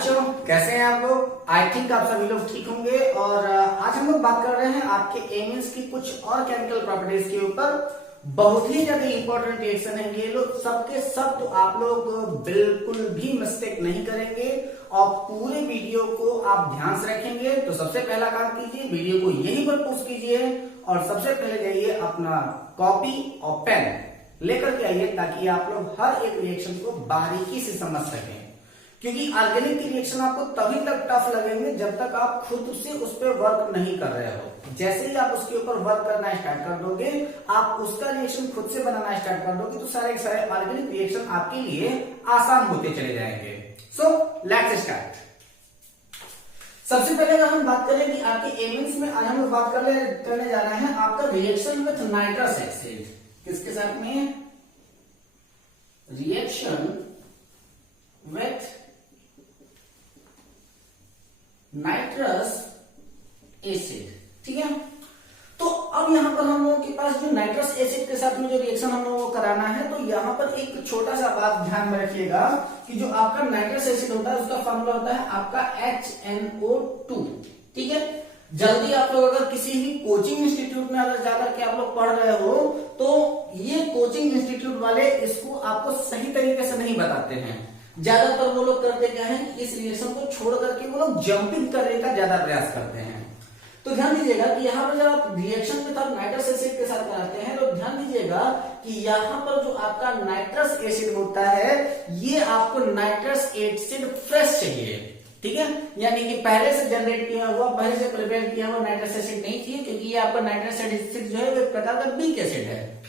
बच्चों, कैसे हैं आप लोग? आई थिंक आप सभी लोग ठीक होंगे। और आज हम लोग बात कर रहे हैं आपके एमिन्स की कुछ और केमिकल प्रॉपर्टीज के ऊपर। बहुत ही ज्यादा इंपॉर्टेंट रिएक्शन है ये लोग, सबके सब। तो आप लोग बिल्कुल भी मिस्टेक नहीं करेंगे और पूरे वीडियो को आप ध्यान से रखेंगे। तो सबसे पहला काम कीजिए, वीडियो को यहीं पर पॉज कीजिए और सबसे पहले जाइए अपना कॉपी और पेन लेकर के आइए, ताकि आप लोग हर एक रिएक्शन को बारीकी से समझ सकें। क्योंकि ऑर्गेनिक की रिएक्शन आपको तभी तक टफ लगेंगे जब तक आप खुद से उस पर वर्क नहीं कर रहे हो। जैसे ही आप उसके ऊपर वर्क करना स्टार्ट कर दोगे, आप उसका रिएक्शन खुद से बनाना स्टार्ट कर दोगे, तो सारे सारे ऑर्गेनिक रिएक्शन आपके लिए आसान होते चले जाएंगे। So let's start. सबसे पहले अगर हम बात करें कि आपके एमिन्स में, आज हम लोग बात करने जा रहे हैं आपका रिएक्शन विथ नाइट्रस एसिड। किसके साथ में? Reaction with nitrous acid. ठीक है, तो अब यहां पर हम लोगों के पास जो नाइट्रस एसिड के साथ में जो रिएक्शन हम लोगों को कराना है, तो यहां पर एक छोटा सा बात ध्यान में रखिएगा कि जो आपका नाइट्रस एसिड होता है उसका फॉर्मूला होता है आपका HNO2। ठीक है, जल्दी आप लोग अगर किसी भी कोचिंग इंस्टीट्यूट में अगर जाकर के आप लोग पढ़ रहे हो, तो ये कोचिंग इंस्टीट्यूट वाले इसको आपको सही तरीके से नहीं बताते हैं। ज्यादातर वो लोग करते क्या है, इस रिएक्शन को छोड़ करके वो लोग जंपिंग करने का ज्यादा प्रयास करते हैं। तो ध्यान दीजिएगा कि यहाँ पर जब आप रिएक्शन में नाइट्रस एसिड के साथ कराते हैं, तो ध्यान दीजिएगा कि यहाँ पर जो आपका नाइट्रस एसिड होता है, ये आपको नाइट्रस एसिड फ्रेश चाहिए। ठीक है, यानी कि पहले से जनरेट किया हुआ, पहले से प्रिपेयर किया हुआ नाइट्रस एसिड नहीं चाहिए, क्योंकि ये आपका नाइट्रस एसिड जो है वो एक प्रकार का वीक एसिड है।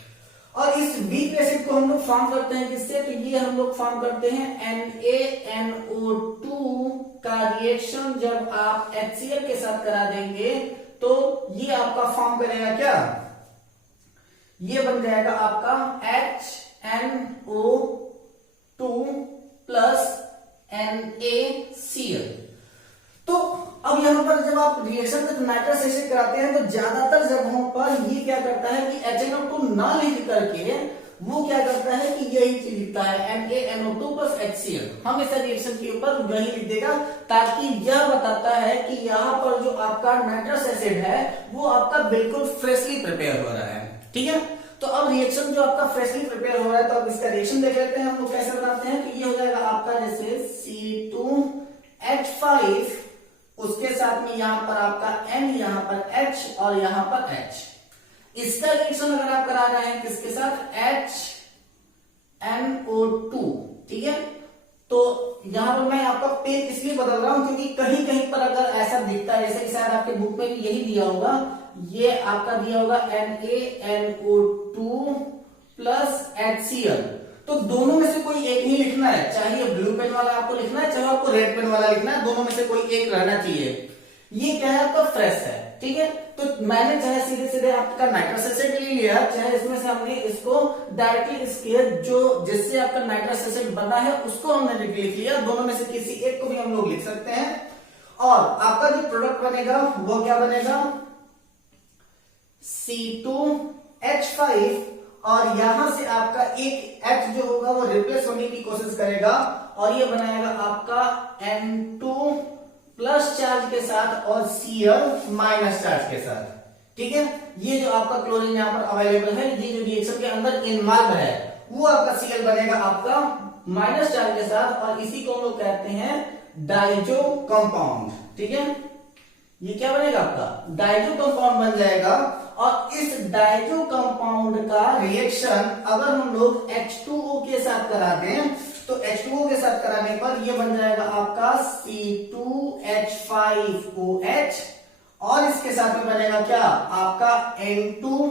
और इस वीक एसिड को हम लोग फॉर्म करते हैं किससे? तो ये हम लोग फॉर्म करते हैं NaNO2 का रिएक्शन जब आप HCl के साथ करा देंगे, तो ये आपका फॉर्म करेगा क्या? ये बन जाएगा आपका HNO2 प्लस NaCl। तो अब यहां पर जब आप रिएक्शन में नाइट्रस एसिड कराते हैं, तो ज्यादातर जगहों पर ये क्या करता है कि HNO2 ना लिख करके वो क्या करता है कि यही चीज लिखता है NaNO2 प्लस HCl। हम इस रिएक्शन के ऊपर वही लिख देगा, ताकि यह बताता है कि यहाँ पर जो आपका नाइट्रस एसिड है वो आपका बिल्कुल फ्रेशली प्रिपेयर हो रहा है। ठीक है, तो अब रिएक्शन जो आपका फ्रेशली प्रिपेयर हो रहा है, तो अब इसका रिएक्शन देख लेते हैं हम लोग कैसे बनाते हैं। तो ये हो जाएगा आपका जैसे C2H5, उसके साथ में यहां पर आपका N, यहां पर H और यहां पर H। इसका रिएक्शन अगर आप करा रहे हैं किसके साथ? HNO2। ठीक है, तो यहां पर मैं आपका पेन इसलिए बदल रहा हूं क्योंकि कहीं कहीं पर अगर ऐसा दिखता है, जैसे कि शायद आपके बुक में भी यही दिया होगा, ये आपका दिया होगा NaNO2 प्लस HCl। तो दोनों में से कोई एक ही लिखना है, चाहे ये ब्लू पेन वाला आपको लिखना है, चाहे आपको रेड पेन वाला लिखना है, दोनों में से कोई एक रहना चाहिए। ये क्या है? आपका फ्रेश है। ठीक है, तो मैंने चाहे सीधे सीधे आपका नाइट्रस एसिड ले लिया, चाहे इसमें से हमने इसको डायरेक्टली इसके जो जिससे आपका नाइट्रस एसिड बना है उसको हमने लिख लिया। दोनों में से किसी एक को भी हम लोग लिख सकते हैं। और आपका जो प्रोडक्ट बनेगा वो क्या बनेगा? C2H5, और यहां से आपका एक H जो होगा वो रिप्लेस होने की कोशिश करेगा, और ये बनाएगा आपका N2 प्लस चार्ज के साथ और Cl माइनस चार्ज के साथ। ठीक है, ये जो आपका क्लोरीन यहां पर अवेलेबल है, ये जो रिएक्शन के अंदर इन्वॉल्व है, वो आपका Cl बनेगा आपका माइनस चार्ज के साथ, और इसी को हम लोग कहते हैं डाइजो कंपाउंड। ठीक है, ये क्या बनेगा? आपका डाइजो कंपाउंड बन जाएगा। और इस डाइजो कंपाउंड का रिएक्शन अगर हम लोग H2O के साथ करा दें, तो H2O के साथ कराने पर ये बन जाएगा आपका C2H5OH, और इसके साथ में बनेगा क्या? आपका N2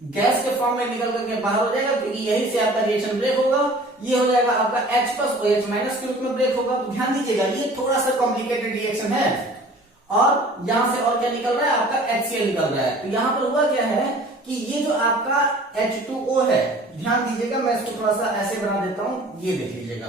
गैस के फॉर्म में निकल करके बाहर हो जाएगा, क्योंकि यही से आपका रिएक्शन ब्रेक होगा। ये हो जाएगा आपका H प्लस OH माइनस के रूप में ब्रेक होगा। तो ध्यान दीजिएगा, ये थोड़ा सा कॉम्प्लिकेटेड रिएक्शन है। और यहां से और क्या निकल रहा है? आपका HCl निकल रहा है। तो यहां पर हुआ क्या है कि ये जो आपका H2O है, ध्यान दीजिएगा, मैं इसको थोड़ा सा ऐसे बना देता हूं, ये देख लीजिएगा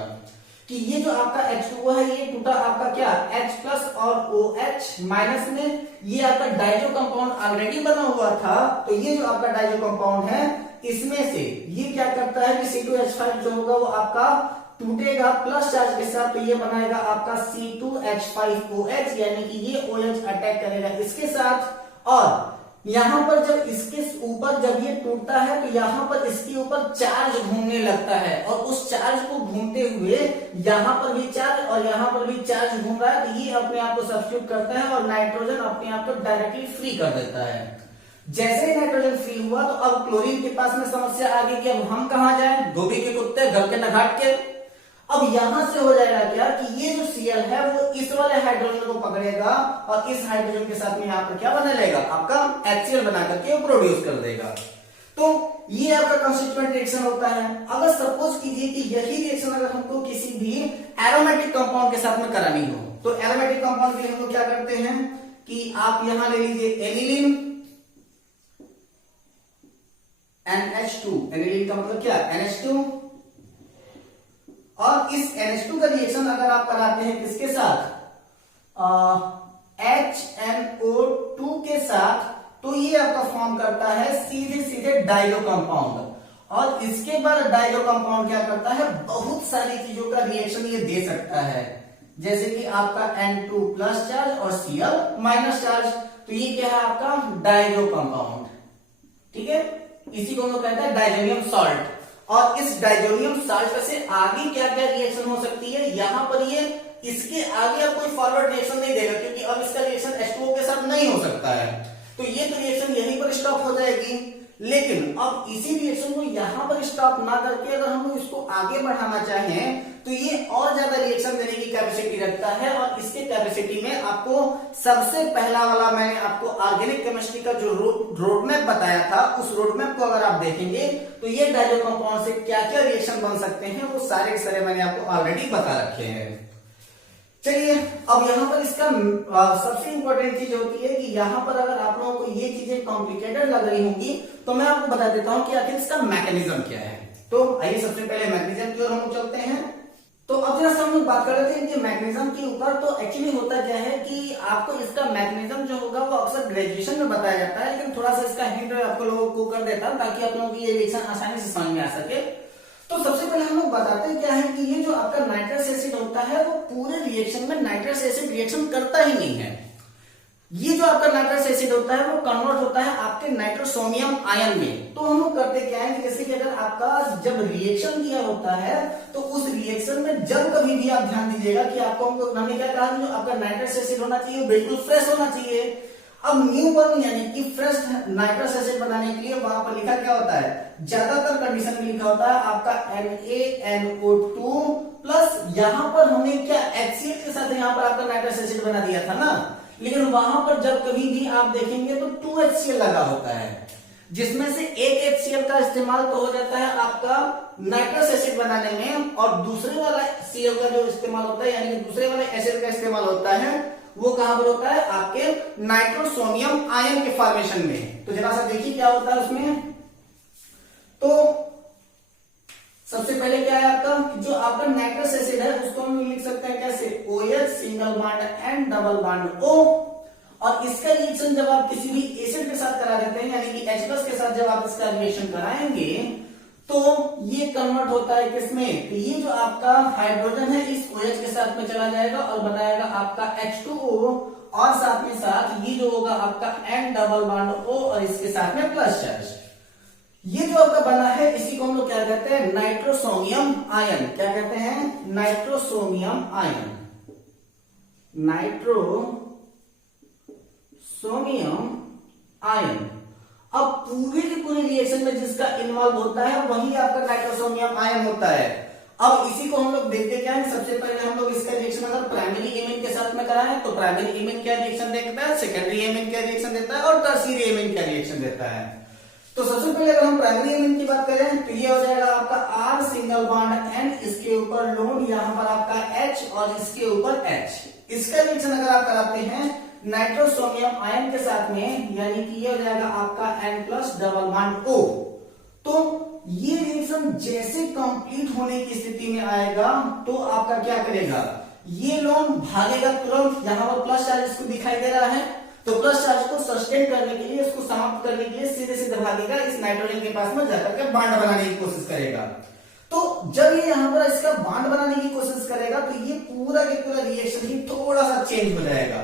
कि ये जो आपका H2O है, ये टूटा आपका क्या? H प्लस और OH माइनस में। ये आपका डाइजो कंपाउंड ऑलरेडी बना हुआ था, तो ये जो आपका डाइजो कंपाउंड है, इसमें से ये क्या करता है कि C2H5 जो होगा वो आपका टूटेगा प्लस चार्ज के साथ, तो ये बनाएगा आपका C2H5OH, यानी कि ये OH अटैक करेगा इसके साथ। और यहां पर जब इसके ऊपर जब ये टूटता है तो यहां पर इसके ऊपर चार्ज घूमने लगता है, और उस चार्ज को घूमते हुए यहां पर भी चार्ज और यहां पर भी चार्ज घूम रहा है, तो ये अपने आप को सब्स्टिट्यूट करता है और नाइट्रोजन अपने आप को डायरेक्टली फ्री कर देता है। जैसे ही नाइट्रोजन फ्री हुआ तो अब क्लोरीन के पास में समस्या आ गई कि अब हम कहां जाएं, धोबी के कुत्ते घर के नघाट के। अब यहां से हो जाएगा क्या कि ये जो Cl है वो इस वाले हाइड्रोजन को पकड़ेगा और इस हाइड्रोजन के साथ में यहां पर क्या बना लेगा, आपका HCl बना करके वो प्रोड्यूस कर देगा। तो ये आपका कंस्टिट्यूएंट रिएक्शन होता है। अगर सपोज कीजिए कि यही रिएक्शन अगर हमको किसी भी एरोमेटिक कंपाउंड के साथ में करानी हो, तो एरोमेटिक कंपाउंड के लिए हम लोग क्या करते हैं कि आप यहां ले लीजिए एनिलीन NH2, एनिलीन का मतलब क्या, NH2, और इस NH2 का रिएक्शन अगर आप कराते हैं किसके साथ, HNO2 के साथ, तो ये आपका फॉर्म करता है सीधे सीधे डाइलो कंपाउंड। और इसके बाद डाइलो कंपाउंड क्या करता है, बहुत सारी चीजों का रिएक्शन ये दे सकता है, जैसे कि आपका N2 प्लस चार्ज और Cl माइनस चार्ज, तो ये क्या है आपका डाइलो कंपाउंड। ठीक है, इसी को हम लोग कहते हैं डाइजोनियम सॉल्ट। और इस डाइजोनियम सॉल्ट से आगे क्या क्या रिएक्शन हो सकती है, यहां पर ये इसके आगे अब कोई फॉरवर्ड रिएक्शन नहीं देगा, क्योंकि अब इसका रिएक्शन H2O के साथ नहीं हो सकता है, तो ये तो रिएक्शन यहीं पर स्टॉप हो जाएगी। लेकिन अब इसी रिएक्शन को यहां पर स्टॉप ना करके अगर हम लोग इसको आगे बढ़ाना चाहें तो ये और ज्यादा रिएक्शन देने की कैपेसिटी रखता है। और इसके कैपेसिटी में आपको सबसे पहला वाला मैंने आपको ऑर्गेनिक केमिस्ट्री का जो रोड मैप बताया था, उस रोड मैप को अगर आप देखेंगे तो ये डाइलो कंपाउंड से क्या क्या रिएक्शन बन सकते हैं वो सारे के सारे मैंने आपको ऑलरेडी बता रखे हैं। चलिए, अब यहाँ पर इसका सबसे इंपॉर्टेंट चीज होती है कि यहाँ पर अगर आप लोगों को ये चीजें कॉम्प्लिकेटेड लग रही होंगी तो मैं आपको बता देता हूँ कि आखिर इसका मैकेनिज्म क्या है। तो आइए सबसे पहले मैकेनिज्म की ओर हम चलते हैं। तो अब जैसा हम लोग बात कर रहे थे इनके मैकेनिज्म के ऊपर, तो एक्चुअली होता क्या है कि आपको इसका मैकेनिज्म जो होगा वो अक्सर ग्रेजुएशन में बताया जाता है, लेकिन थोड़ा सा इसका हिंट आपको लोगों को कर देता हूं ताकि आप लोगों की ये रिएक्शन आसानी से समझ में आ सके। तो सबसे पहले हम लोग बताते हैं क्या है कि ये जो आपका नाइट्रस एसिड होता है वो पूरे रिएक्शन में नाइट्रस एसिड रिएक्शन करता ही नहीं है। ये जो आपका नाइट्रस एसिड होता है वो कन्वर्ट होता है आपके नाइट्रोसोमियम आयन में। तो हम लोग करते क्या है कि जैसे कि अगर आपका जब रिएक्शन किया होता है तो उस रिएक्शन में जब कभी भी आप ध्यान दीजिएगा कि आपको हमने क्या कहा कि जो आपका नाइट्रस एसिड होना चाहिए बिल्कुल फ्रेश होना चाहिए। अब न्यू बर्न यानी कि फ्रेश नाइट्रस एसिड बनाने के लिए वहां पर लिखा क्या होता है, ज्यादातर कंडीशन में लिखा होता है आपका NaNO2 प्लस यहां पर हमने क्या HCl के साथ यहां पर आपका नाइट्रस एसिड बना दिया था ना, लेकिन वहां पर जब कभी भी आप देखेंगे तो 2HCl लगा होता है, जिसमें से एक HCl का इस्तेमाल तो हो जाता है आपका नाइट्रस एसिड बनाने में, और दूसरे वाला Cl का जो इस्तेमाल होता है यानी कि दूसरे वाले एसिड का इस्तेमाल होता है वो कहां पर होता है, आपके नाइट्रोसोमियम आयन के फॉर्मेशन में। तो जरा सा देखिए क्या होता है उसमें। तो सबसे पहले क्या है आपका, जो आपका नाइट्रस एसिड है उसको हम लिख सकते हैं कैसे, OH single bond N double bond O। और इसका रिएक्शन जब आप किसी भी एसिड के साथ करा देते हैं यानी कि H+ के साथ जब आप इसका रिएक्शन कराएंगे तो ये कन्वर्ट होता है किसमें, तो ये जो आपका हाइड्रोजन है इस OH के साथ में चला जाएगा और बनाएगा आपका H2O, और साथ में साथ ये जो होगा आपका N डबल बॉन्ड O और इसके साथ में प्लस चार्ज। ये जो आपका बना है इसी को हम लोग क्या कहते हैं, नाइट्रोसोमियम आयन। क्या कहते हैं, नाइट्रोसोमियम आयन। नाइट्रोसोमियम आयन। अब पूरे के पूरे रिएक्शन में जिसका इन्वॉल्व होता है वही आपका नाइट्रोसोमियम आयन होता है। अब इसी को हम लोग देखते क्या है, सबसे पहले हम लोग इसका रिएक्शन अगर प्राइमरी एमिन के साथ में कराएं तो प्राइमरी एमिन क्या रिएक्शन देता है, सेकेंडरी एमिन क्या रिएक्शन देता है और टर्शियरी एमिन क्या रिएक्शन देता है। तो सबसे पहले अगर हम प्राइमरी एमिन की बात करें तो ये हो जाएगा आपका R सिंगल बॉन्ड N, इसके ऊपर लोन यहाँ पर आपका H और इसके ऊपर H। इसका रिएक्शन अगर आप कराते हैं नाइट्रोसोमियम आयन के साथ में यानी कि ये हो जाएगा आपका N plus double bond O। तो ये रिएक्शन जैसे कंप्लीट होने की स्थिति में आएगा तो आपका क्या करेगा, ये लोन भागेगा तुरंत, यहाँ पर प्लस चार्ज इसको दिखाई दे रहा है तो प्लस चार्ज को सस्टेन करने के लिए, इसको समाप्त करने के लिए सीधे सीधे भागेगा इस नाइट्रोजन के पास में जाकर के बॉन्ड बनाने की कोशिश करेगा। तो जब ये यहाँ पर इसका बॉन्ड बनाने की कोशिश करेगा तो ये पूरा के पूरा रिएक्शन ही थोड़ा सा चेंज हो जाएगा।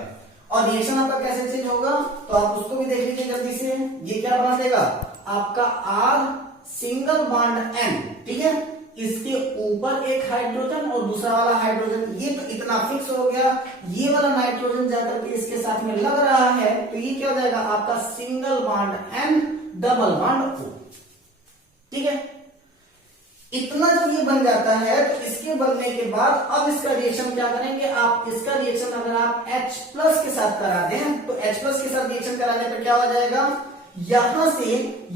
और रिएक्शन आपका कैसे चेंज होगा तो आप उसको भी देख लीजिए जल्दी से। ये क्या बना देगा आपका R सिंगल बॉन्ड N, ठीक है, इसके ऊपर एक हाइड्रोजन और दूसरा वाला हाइड्रोजन, ये तो इतना फिक्स हो गया। ये वाला नाइट्रोजन जाकर के इसके साथ में लग रहा है तो ये क्या हो जाएगा आपका single bond N double bond O, ठीक है। इतना जब ये बन जाता है तो इसके बनने के बाद अब इसका रिएक्शन क्या करेंगे आप, इसका रिएक्शन अगर आप H प्लस के साथ करा दें तो H प्लस के साथ रिएक्शन कराने पर क्या हो जाएगा, यहां से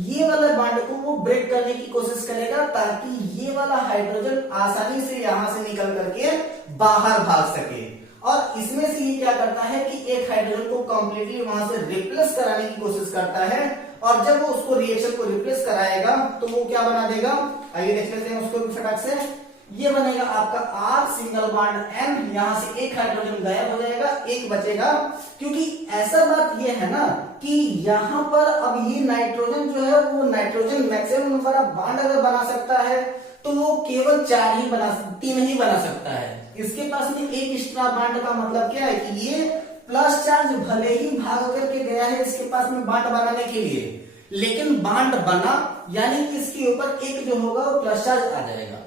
ये वाला बॉन्ड को वो ब्रेक करने की कोशिश करेगा ताकि ये वाला हाइड्रोजन आसानी से यहां से निकल करके बाहर भाग सके। और इसमें से ये क्या करता है कि एक हाइड्रोजन को कंप्लीटली वहां से रिप्लेस कराने की कोशिश करता है। और जब वो उसको रिएक्शन को रिप्लेस कराएगा तो वो क्या बना देगा, आइए देख लेते हैं उसको भी फटाक से। ये बनेगा आपका R सिंगल बॉन्ड N, यहां से एक हाइड्रोजन गायब हो जाएगा, एक बचेगा। क्योंकि ऐसा बात ये है ना कि यहां पर अब ये नाइट्रोजन जो है वो nitrogen maximum number of bond अगर बना सकता है तो वो केवल 3 ही बना सकता है। इसके पास में एक एक्स्ट्रा बॉन्ड का मतलब क्या है कि ये प्लस चार्ज भले ही भाग करके गया है इसके पास में बॉन्ड बनाने के लिए, लेकिन बॉन्ड बना यानी कि इसके ऊपर एक जो होगा वो प्लस चार्ज आ जाएगा।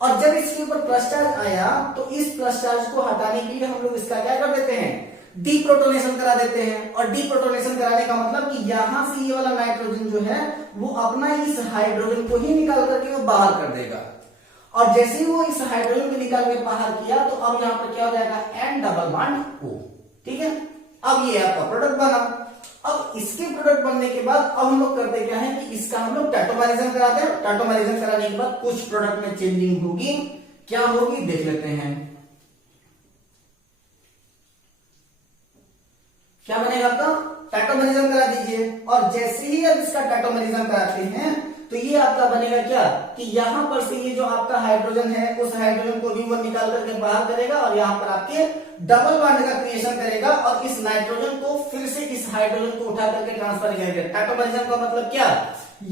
और जब इसके ऊपर प्लस चार्ज आया तो इस प्लस चार्ज को हटाने के लिए हम लोग इसका क्या कर देते हैं, डीप्रोटोनेशन करा देते हैं। और डीप्रोटोनेशन कराने का मतलब कि यहां से ये वाला नाइट्रोजन जो है वो अपना इस हाइड्रोजन को ही निकाल करके वो बाहर कर देगा। और जैसे ही वो इस हाइड्रोजन को निकाल के बाहर किया तो अब यहाँ पर क्या हो जाएगा N डबल बॉन्ड O, ठीक है। अब ये आपका प्रोडक्ट बना। अब इसके प्रोडक्ट बनने के बाद अब हम लोग करते क्या है कि इसका हम लोग टैटोमरिज्म कराते हैं। टैटोमरिज्म कराने के बाद कुछ प्रोडक्ट में चेंजिंग होगी, क्या होगी देख लेते हैं। क्या बनेगा आपका, टैटोमरिज्म करा दीजिए। और जैसे ही अब इसका टैटोमरिज्म कराते हैं तो ये आपका बनेगा क्या कि यहां पर से ये जो आपका हाइड्रोजन है उस हाइड्रोजन को भी वो निकाल करके बाहर करेगा और यहां पर आपके डबल बॉन्ड का क्रिएशन करेगा और इस नाइट्रोजन को फिर से इस हाइड्रोजन को उठा करके ट्रांसफर करेगा। टैटोमरिज्म का मतलब क्या,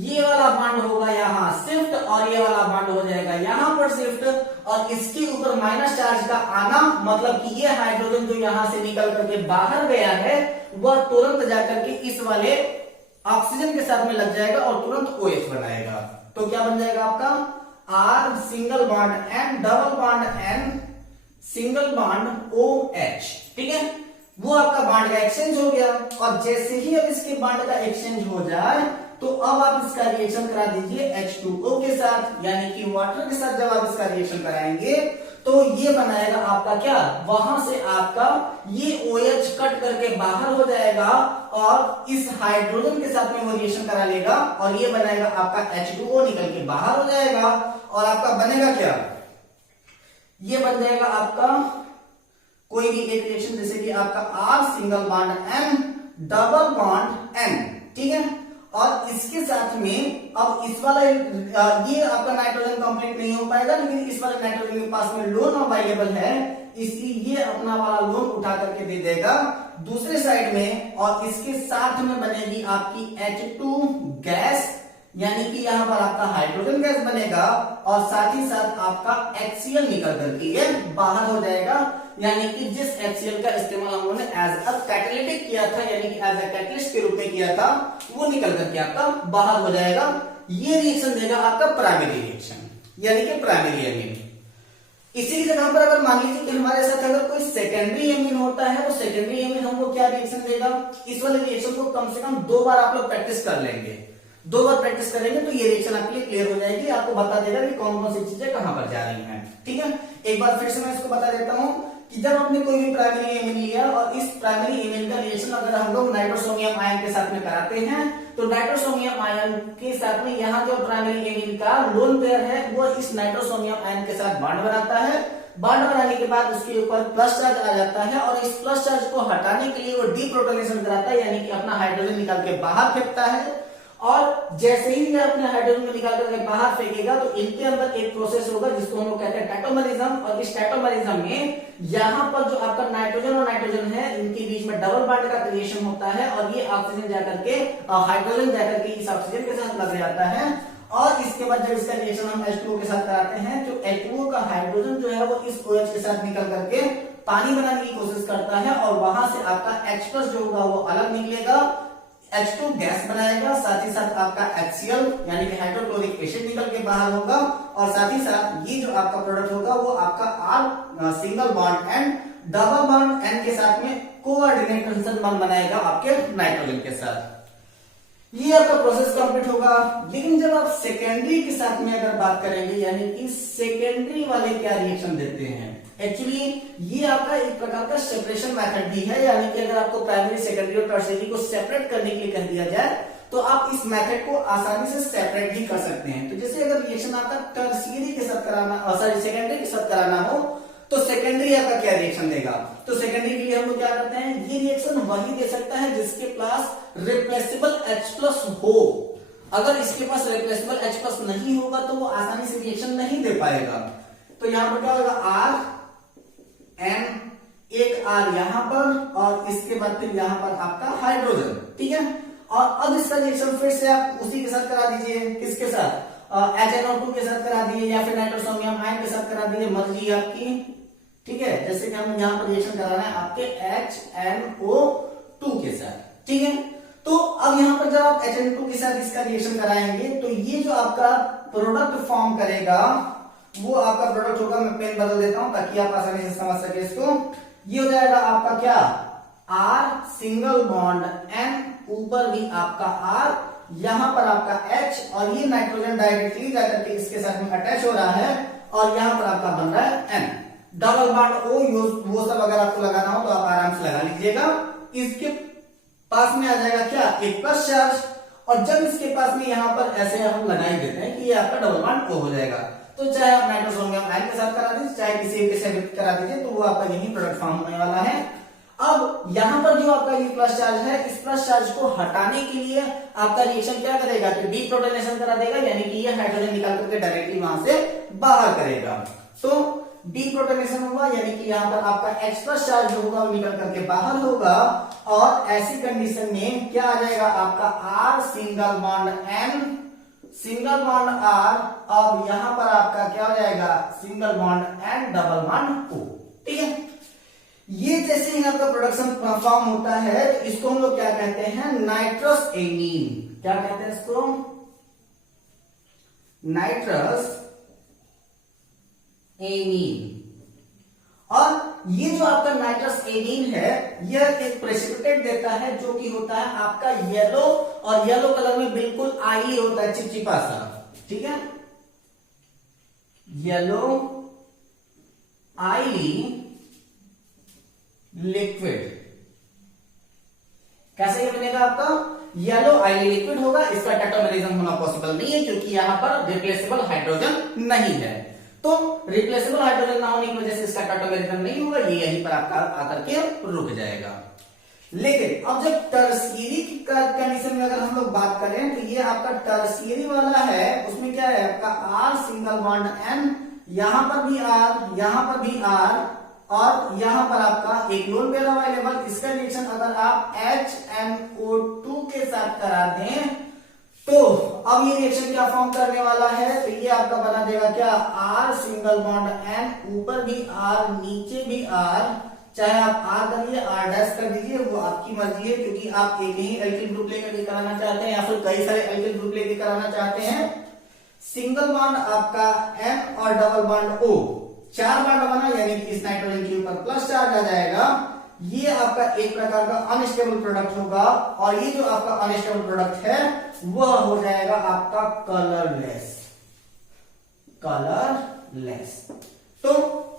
ये वाला बॉन्ड होगा यहां शिफ्ट और ये वाला बॉन्ड हो जाएगा यहां पर शिफ्ट। और इसके ऊपर माइनस चार्ज का आना मतलब कि ये हाइड्रोजन जो यहां से निकल करके बाहर गया है वह तुरंत जाकर के इस वाले ऑक्सीजन के साथ में लग जाएगा और तुरंत OH बनाएगा। तो क्या बन जाएगा आपका R single bond N double bond N single bond OH, ठीक है। वो आपका बॉन्ड का एक्सचेंज हो गया। और जैसे ही अब इसके बॉन्ड का एक्सचेंज हो जाए तो अब आप इसका रिएक्शन करा दीजिए H2O के साथ, यानी कि वाटर के साथ। जब आप इसका रिएक्शन कराएंगे तो ये बनाएगा आपका क्या, वहां से आपका ये OH कट करके बाहर हो जाएगा और इस हाइड्रोजन के साथ में वो रिएक्शन करा लेगा और ये बनाएगा आपका H2O निकल के बाहर हो जाएगा। और आपका बनेगा क्या, ये बन जाएगा आपका कोई भी एक रिएक्शन, जैसे कि आपका R single bond M double bond N, ठीक है। और इसके साथ में अब इस वाला ये आपका नाइट्रोजन कंप्लीट नहीं हो पाएगा, लेकिन इस वाले नाइट्रोजन के पास में लोन अवेलेबल है, इसलिए ये अपना वाला लोन उठा करके दे देगा दूसरे साइड में। और इसके साथ में बनेगी आपकी H2 गैस, यानी कि यहां पर आपका हाइड्रोजन गैस बनेगा और साथ ही साथ आपका HCl निकल करके ये बाहर हो जाएगा। यानी कि जिस HCl का इस्तेमाल हम लोगों ने एज अ कैटालिटिक किया था, यानी कि एज अ कैटलिस्ट के रूप में किया था, वो निकल करके आपका बाहर हो जाएगा। ये रिएक्शन देगा आपका प्राइमरी रिएक्शन, यानी कि प्राइमरी एमीन। इसी की जगह पर अगर मान लीजिए कि हमारे साथ अगर कोई सेकेंडरी एमीन होता है तो सेकेंडरी एमीन हमको क्या रिएक्शन देगा, इस वाले रिएक्शन को कम से कम 2 बार आप लोग प्रैक्टिस कर लेंगे। 2 बार प्रैक्टिस करेंगे तो ये रिएक्शन आपके लिए क्लियर हो जाएगी, आपको बता देगा कि कौन कौन सी चीजें कहां पर जा रही हैं, ठीक है। एक बार फिर से मैं इसको बता देता हूं कि जब आपने कोई भी प्राइमरी एमीन लिया और इस प्राइमरी एमीन का रिएक्शन अगर हम लोग नाइट्रोसोमियम आयन के साथ में कराते हैं तो नाइट्रोसोमियम आयन के साथ में यहाँ जो प्राइमरी एमीन का लोन पेयर है वो इस नाइट्रोसोमियम आयन के साथ बॉन्ड बनाता है। बॉन्ड बनाने के बाद उसके ऊपर प्लस चार्ज आ जाता है और इस प्लस चार्ज को हटाने के लिए वो डीप्रोटोनेशन कराता है, यानी कि अपना हाइड्रोजन निकाल के बाहर फेंकता है। और जैसे ही ये अपने हाइड्रोजन को निकाल करके बाहर फेंकेगा तो इनके अंदर एक प्रोसेस होगा जिसको हम लोग कहते हैं टैटोमरिज्म। और इस टैटोमरिज्म में यहाँ पर जो आपका नाइट्रोजन और नाइट्रोजन है इनके बीच में डबल बॉन्ड का क्रिएशन होता है और ये ऑक्सीजन जाकर के हाइड्रोजन जाकर के इस ऑक्सीजन के साथ लग जाता है और इसके बाद जब इसका रिएक्शन हम H2O के साथ कराते हैं तो H2O का हाइड्रोजन जो है वो इस OH के साथ निकल करके पानी बनाने की कोशिश करता है और वहां से आपका H+ जो होगा वो अलग निकलेगा, H2 गैस बनाएगा, साथ ही साथ आपका HCl यानी कि हाइड्रोक्लोरिक एसिड निकल के बाहर होगा और साथ ही साथ ये जो आपका प्रोडक्ट होगा वो आपका R single bond and double bond N के साथ में कोऑर्डिनेट ट्रांजिशन बॉन्ड बनाएगा आपके नाइट्रोजन के साथ। ये आपका प्रोसेस कंप्लीट होगा। लेकिन जब आप सेकेंडरी के साथ में अगर बात करेंगे यानी कि सेकेंडरी वाले क्या रिएक्शन देते हैं, एक्चुअली ये आपका एक प्रकार का सेपरेशन मेथड भी है, यानी कि अगर आपको प्राइमरी सेकेंडरी और टर्शियरी को सेपरेट करने के लिए कह दिया जाए तो आप इस मेथड को आसानी से सेपरेट भी कर सकते हैं। तो जैसे अगर रिएक्शन आपका टर्शियरी के साथ कराना सॉरी सेकेंडरी के साथ कराना हो तो सेकेंडरी आपका क्या रिएक्शन देगा, तो सेकेंडरी के लिए हम लोग क्या करते हैं, ये रिएक्शन वही दे सकता है जिसके पास रिप्लेसेबल H+ हो। अगर इसके पास रिप्लेसेबल H+ नहीं होगा तो वो आसानी से रिएक्शन नहीं दे पाएगा। तो यहां पर क्या होगा, R N एक R यहां पर और इसके बाद फिर यहां पर आपका हाइड्रोजन, ठीक है। और अब इसका रिएक्शन फिर से आप उसी के साथ करा दीजिए, किसके साथ, HNO2 के साथ करा दिए या फिर नाइट्रोसोनियम आयन के साथ करा दिए, मर्जी आपकी, ठीक है। जैसे कि हम यहाँ पर रिएक्शन कराना है आपके HNO2 के साथ, ठीक है। तो अब यहाँ पर जब आप HNO2 के साथ इसका रिएक्शन कराएंगे तो ये जो आपका प्रोडक्ट फॉर्म करेगा वो आपका प्रोडक्ट होगा, मैं पेन बदल देता हूं ताकि आप आसानी से समझ सके इसको। ये हो जाएगा आपका क्या, R सिंगल बॉन्ड N, ऊपर भी आपका R, यहां पर आपका H और ये नाइट्रोजन डायरेक्टली जाकर के इसके साथ में अटैच हो रहा है और यहां पर आपका बन रहा है N, डबल बॉन्ड O, वो सब अगर आपको लगाना हो तो आप आराम से लगा लीजिएगा। इसके पास में आ जाएगा क्या, एक प्लस चार्ज, और जब इसके पास में यहां पर ऐसे हम लगा ही देते हैं कि ये आपका डबल बॉन्ड O हो जाएगा। तो चाहे आप नाइट्रोसोनियम आयन के साथ करा दीजिए, चाहे किसी के साथ करा दीजिए, तो वो आपका यही प्रोडक्ट फॉर्म होने वाला है। अब यहां पर जो आपका ये प्लस चार्ज है, इस प्लस चार्ज को हटाने के लिए आपका रिएक्शन क्या करेगा, तो डीप्रोटोनेशन करा देगा, यानी कि ये हाइड्रोजन निकाल करके डायरेक्टली वहां से बाहर करेगा। तो डीप्रोटोनेशन होगा, यानी कि यहाँ पर आपका H+ चार्ज जो होगा वो निकल करके बाहर होगा और ऐसी कंडीशन में क्या आ जाएगा आपका R single bond N, single bond R, अब यहां पर आपका क्या हो जाएगा, single bond N double bond O, ठीक है। ये जैसे ही आपका प्रोडक्शन फॉर्म होता है तो इसको हम लोग क्या कहते हैं, नाइट्रस एमीन, क्या कहते हैं इसको, नाइट्रस एमीन। और ये जो आपका नाइट्रस एमीन है यह एक प्रेसिपिटेट देता है जो कि होता है आपका येलो, और येलो कलर में बिल्कुल आईली होता है, चिपचिपा सा, ठीक है, येलो आईली लिक्विड। कैसे ये बनेगा आपका, येलो आईली लिक्विड होगा, इसका टेट्रामेरिज्म होना पॉसिबल नहीं है क्योंकि यहां पर रिप्लेसेबल हाइड्रोजन नहीं है। तो रिप्लेसेबल हाइड्रोजन ना होने की वजह से इसका टेट्रामेरिज्म नहीं होगा, ये यहीं पर आपका आकर के रुक जाएगा। लेकिन अब जब टर्शियरी की कंडीशन में अगर हम लोग बात करें तो ये आपका टर्शियरी वाला है, उसमें क्या है आपका R सिंगल बॉन्ड N, यहां पर भी R, यहां पर भी R, और यहां पर आपका एक लोन पेयर अवेलेबल। इसका रिएक्शन अगर आप HNO2 के साथ करा दें तो अब ये रिएक्शन क्या फॉर्म करने वाला है, तो ये आपका बना देगा क्या, R सिंगल बॉन्ड N, ऊपर भी R नीचे भी R, चाहे आप R करिए R' कर दीजिए, वो आपकी मर्जी है क्योंकि आप एक ही एल्किल ग्रुप लेकर के कराना चाहते हैं या फिर कई सारे एल्किल ग्रुप लेकर कराना चाहते हैं। सिंगल बॉन्ड आपका N और डबल बॉन्ड O, 4 बॉन्ड बना, यानी कि इस नाइट्रोजन के ऊपर प्लस चार्ज आ जाएगा। ये आपका एक प्रकार का अनस्टेबल प्रोडक्ट होगा और ये जो आपका अनस्टेबल प्रोडक्ट है वह हो जाएगा आपका कलरलेस, कलरलेस। तो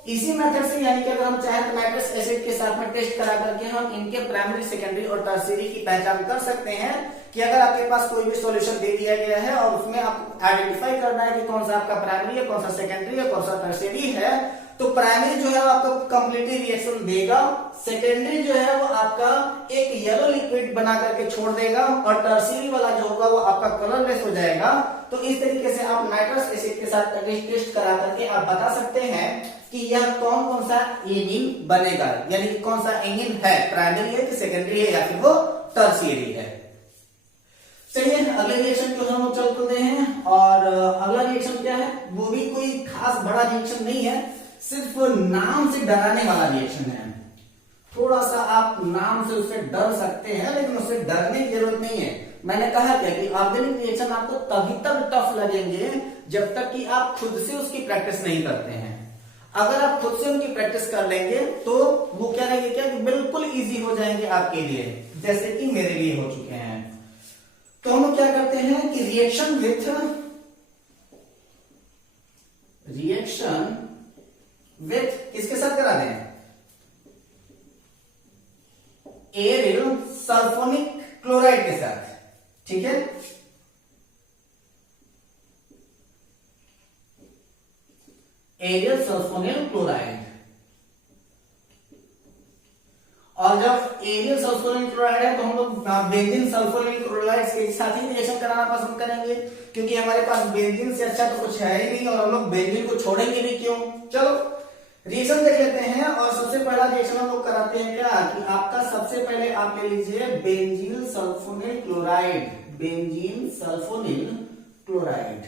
इसी मेथड से, यानी कि अगर हम चाहें तो नाइट्रस एसिड के साथ में टेस्ट करा करके हम इनके प्राइमरी, सेकेंडरी और टर्शियरी की पहचान कर सकते हैं कि अगर आपके पास कोई भी सॉल्यूशन दे दिया गया है और उसमें आपको आइडेंटिफाई करना है कि कौन सा आपका प्राइमरी है, कौन सा सेकेंडरी है, कौन सा टर्शियरी है, तो प्राइमरी जो है वो आपको कंप्लीटली रिएक्शन देगा, सेकेंडरी जो है वो आपका एक येलो लिक्विड बना करके छोड़ देगा और टर्शियरी वाला जो होगा वो आपका कलरलेस हो जाएगा। तो इस तरीके से आप नाइट्रस एसिड के साथ टेस्ट करा करके आप बता सकते हैं कि यह कौन कौन सा एमीन बनेगा, यानी कौन सा एमीन है, प्राइमरी है कि सेकेंडरी है या फिर वो टर्शियरी है। चलिए अगले रिएक्शन को हम लोग चलते हैं। और अगला रिएक्शन क्या है, वो भी कोई खास बड़ा रिएक्शन नहीं है, सिर्फ नाम से डराने वाला रिएक्शन है। थोड़ा सा आप नाम से उससे डर सकते हैं, लेकिन उससे डरने की जरूरत नहीं है। मैंने कहा क्या कि ऑर्गेनिक रिएक्शन आपको तभी तक टफ लगेंगे जब तक कि आप खुद से उसकी प्रैक्टिस नहीं करते हैं। अगर आप खुद से उनकी प्रैक्टिस कर लेंगे तो वो क्या रहेंगे, क्या कि बिल्कुल इजी हो जाएंगे आपके लिए, जैसे कि मेरे लिए हो चुके हैं। तो हम लोग क्या करते हैं कि रिएक्शन विथ किसके साथ करा दें, एरिल सल्फोनिक क्लोराइड के साथ, ठीक है। Aryl sulfonyl chloride. और जब एरियल सल्फोनिल क्लोराइड है तो हम लोग बेंजीन सल्फोनिल क्लोराइड के साथ ही रिएक्शन कराना पसंद करेंगे, क्योंकि हमारे पास बेंजीन से अच्छा तो कुछ है ही नहीं, और हम लोग बेंजीन को छोड़ेंगे भी क्यों। चलो रिएक्शन देख लेते हैं। और सबसे पहला रिएक्शन हम लोग कराते हैं क्या कि आपका सबसे पहले आप ले लीजिए benzene sulphonyl chloride, benzene sulphonyl chloride,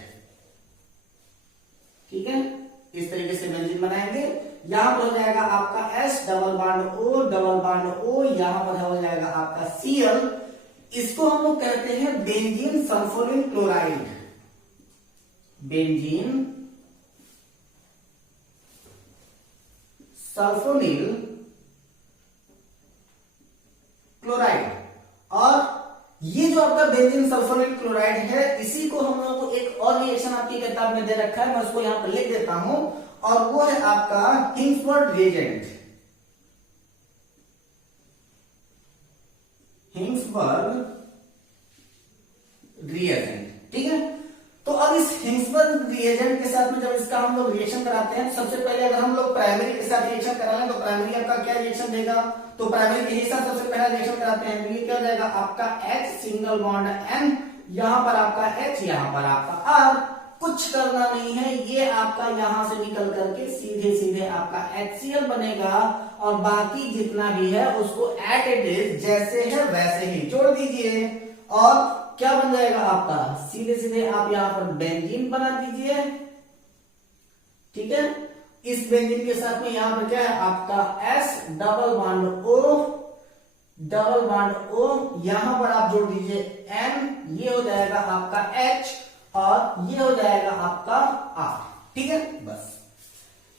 ठीक है। इस तरीके से बेंजीन बनाएंगे। यहां पर हो जाएगा आपका S डबल बॉन्ड O, यहां पर हो जाएगा आपका Cl। इसको हम लोग कहते हैं benzene sulphonyl chloride, benzene sulphonyl chloride. और ये जो आपका बेंजीन सल्फोनिल क्लोराइड है, इसी को हम लोगों को एक और रिएक्शन आपकी किताब में दे रखा है, मैं उसको यहां पर लिख देता हूं, और वो है आपका हिंग्सबर्ग रिएजेंट, ठीक है। तो अब इस हिंग्सबर्ग रिएजेंट के साथ में जब इसका हम लोग रिएक्शन कराते हैं, सबसे पहले अगर हम लोग प्राइमरी के साथ रिएक्शन करा लें तो प्राइमरी आपका क्या रिएक्शन देगा, तो प्राइमरी के साथ सबसे पहला रिएक्शन कराते हैं तो ये क्या हो जाएगा आपका H सिंगल बॉन्ड N, यहां पर आपका H, यहां पर आपका R। कुछ करना नहीं है, ये आपका यहां से निकल करके सीधे सीधे आपका HCl बनेगा, और बाकी जितना भी है उसको एट इट इज जैसे है वैसे ही जोड़ दीजिए, और क्या बन जाएगा आपका, सीधे सीधे आप यहां पर बेंजीन बना दीजिए, ठीक है। इस बेंजीन के साथ में यहां पर क्या है आपका S डबल बॉन्ड O, यहां पर आप जोड़ दीजिए N, ये हो जाएगा आपका H, और ये हो जाएगा आपका R, ठीक है। बस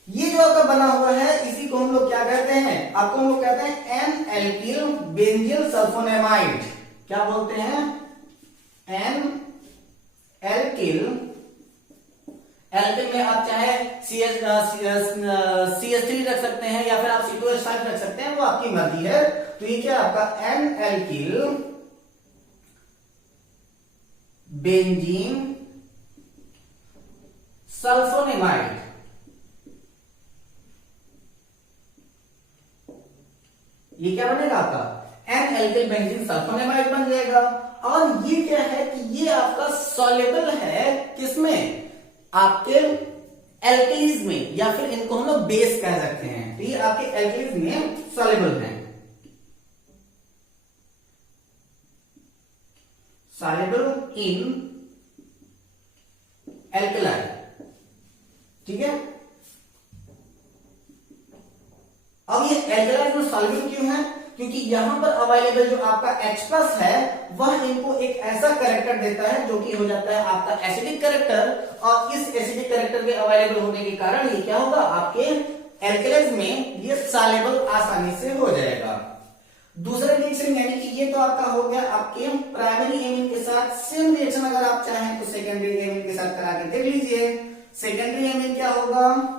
ये जो आपका बना हुआ है इसी को हम लोग क्या कहते हैं, आपको हम लोग कहते हैं एन एल्किल बेंजीन सल्फोनेमाइड। क्या बोलते हैं, एन एल्किल, एल्किल में आप चाहे CH3 रख सकते हैं या फिर आप C2H5 रख सकते हैं, वो आपकी मर्जी है। तो ये क्या आपका एन एल्किल बेंजीन सल्फोनेमाइड, ये क्या बनेगा आपका एन एल्किल बेंजीन सल्फोनेमाइड बन जाएगा। और ये क्या है कि ये आपका सॉल्युबल है किसमें, आपके एल्कलीज में, या फिर इनको हम लोग बेस कह सकते हैं। तो ये आपके एल्कलीज में सॉल्युबल है, सॉल्युबल इन एल्कलाई, ठीक है। अब ये एल्कलाइज में सॉल्युबल क्यों है, क्योंकि यहां पर अवेलेबल जो आपका H+ है वह इनको एक ऐसा कैरेक्टर देता है जो कि हो जाता है आपका एसिडिक कैरेक्टर, और इस एसिडिक कैरेक्टर के अवेलेबल होने के कारण ये क्या होगा आपके एल्कलाइज में ये सॉल्युबल आसानी से हो जाएगा। दूसरा रिएक्शन यानी कि ये तो आपका हो गया आपके प्राइमरी एमीन के साथ। सेम रिएक्शन अगर आप चाहें तो सेकेंडरी एमीन के साथ करा के देख लीजिए। सेकेंडरी एमीन क्या होगा,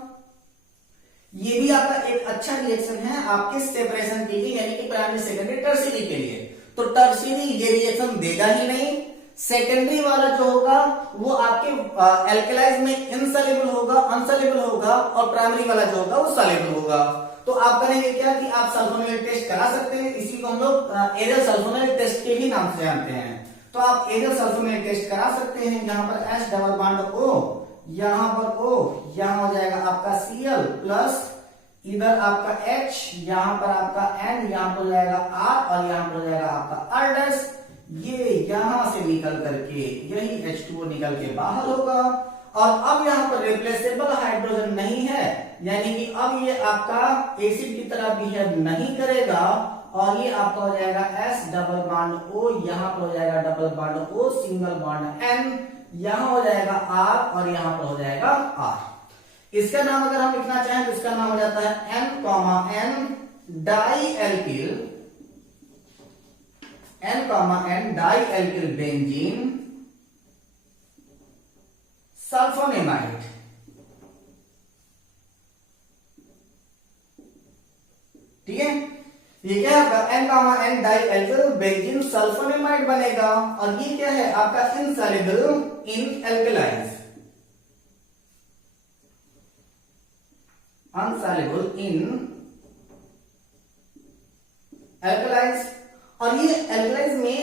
ये भी आपका एक अच्छा रिएक्शन है आपके सेपरेशन के लिए, यानी कि प्राइमरी सेकेंडरी टर्शियरी के लिए। तो टर्शियरी ये रिएक्शन देगा ही नहीं। सेकेंडरी वाला जो होगा वो आपके एल्कलाइज में इनसॉल्युबल होगा, अनसॉल्युबल होगा, और प्राइमरी वाला जो होगा वो सॉल्युबल होगा। तो आप करेंगे क्या कि आप सल्फोनेल टेस्ट करा सकते हैं, इसी को हम लोग एरियल सल्फोनेल टेस्ट के ही नाम से जानते हैं। तो आप एरियल सल्फोनेल टेस्ट करा सकते हैं। यहाँ पर H डबल बॉन्ड O, यहां पर O, यहां हो जाएगा आपका Cl प्लस इधर आपका H, यहां पर आपका N, यहां पर हो जाएगा R, और यहां पर हो जाएगा आपका R डैश। ये यहां से भी निकल करके यही H2O निकल के बाहर होगा। और अब यहाँ पर रिप्लेसेबल हाइड्रोजन नहीं है, यानी कि अब ये आपका एसिड की तरह बिहेव नहीं करेगा और ये आपका हो जाएगा S डबल बॉन्ड O, यहाँ पर हो जाएगा double bond O single bond N, यहाँ हो जाएगा R और यहाँ पर हो जाएगा R। इसका नाम अगर हम लिखना चाहें तो इसका नाम हो जाता है N, dialkyl benzene sulfonamide. ठीक है, ये क्या है आपका N dialkyl benzene sulfonamide बनेगा। और ये क्या है आपका इनसॉल्युबल इन एल्कलाइज, अनसॉल्युबल इन एल्कलाइज। और ये एल्कलाइज में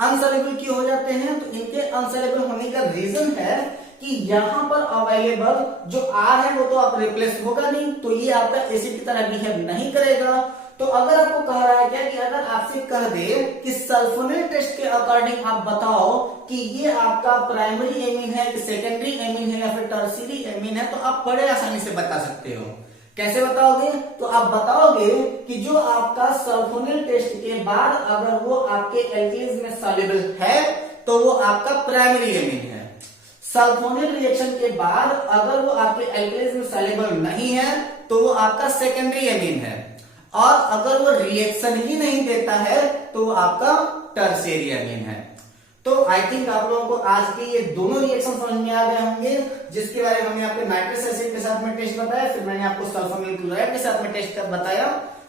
अनसॉल्युबल क्यों हो जाते हैं, तो इनके अनसॉल्युबल होने का रीजन है कि यहां पर अवेलेबल जो R है वो तो आप रिप्लेस होगा नहीं, तो ये आपका एसिड की तरह बिहेव नहीं करेगा। तो अगर आपको कह रहा है क्या कि अगर आपसे कह दे कि सल्फोनेट टेस्ट के अकॉर्डिंग आप बताओ कि ये आपका प्राइमरी एमीन है कि सेकेंडरी एमीन है या फिर टर्शियरी एमीन है, तो आप बड़े आसानी से बता सकते हो। कैसे बताओगे, तो आप बताओगे कि जो आपका सल्फोनिल टेस्ट के बाद अगर वो आपके एल्किल्स में सॉल्युबल है तो वो आपका प्राइमरी एमीन है। सल्फोनिल रिएक्शन के बाद अगर वो आपके एल्किल्स में सॉल्युबल नहीं है तो वो आपका सेकेंडरी एमीन है। और अगर वो रिएक्शन ही नहीं देता है तो वो आपका टर्शियरी एमीन है। तो आई थिंक आप लोगों को आज के ये दोनों रिएक्शन समझ में आ गए होंगे, जिसके बारे में हमने आपको नाइट्रस एसिड के साथ में टेस्ट बताया, फिर मैंने आपको सल्फोनिल क्लोराइड के साथ में टेस्ट बताया।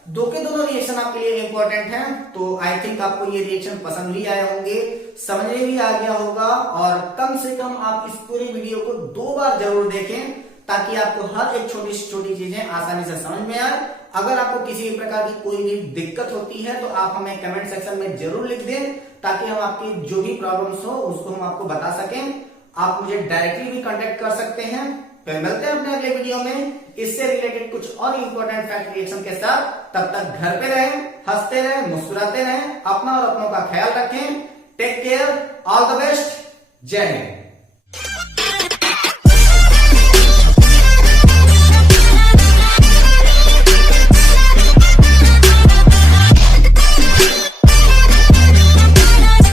दो के दोनों रिएक्शन आपके लिए इंपॉर्टेंट हैं। तो आई थिंक आपको ये रिएक्शन पसंद भी आए होंगे, समझ में भी आ गया होगा। और कम से कम आप इस पूरी वीडियो को 2 बार जरूर देखें ताकि आपको हर एक छोटी से छोटी चीजें आसानी से समझ में आए। अगर आपको किसी भी प्रकार की कोई भी दिक्कत होती है तो आप हमें कमेंट सेक्शन में जरूर लिख दें ताकि हम आपकी जो भी प्रॉब्लम्स हो उसको हम आपको बता सकें। आप मुझे डायरेक्टली भी कांटेक्ट कर सकते हैं। फिर मिलते हैं अपने अगले वीडियो में इससे रिलेटेड कुछ और इंपॉर्टेंट फैक्ट रिएक्शन के साथ। तब तक घर पे रहें, हंसते रहें, मुस्कुराते रहें, अपना और अपनों का ख्याल रखें। Take care, all the best, जय हिंद।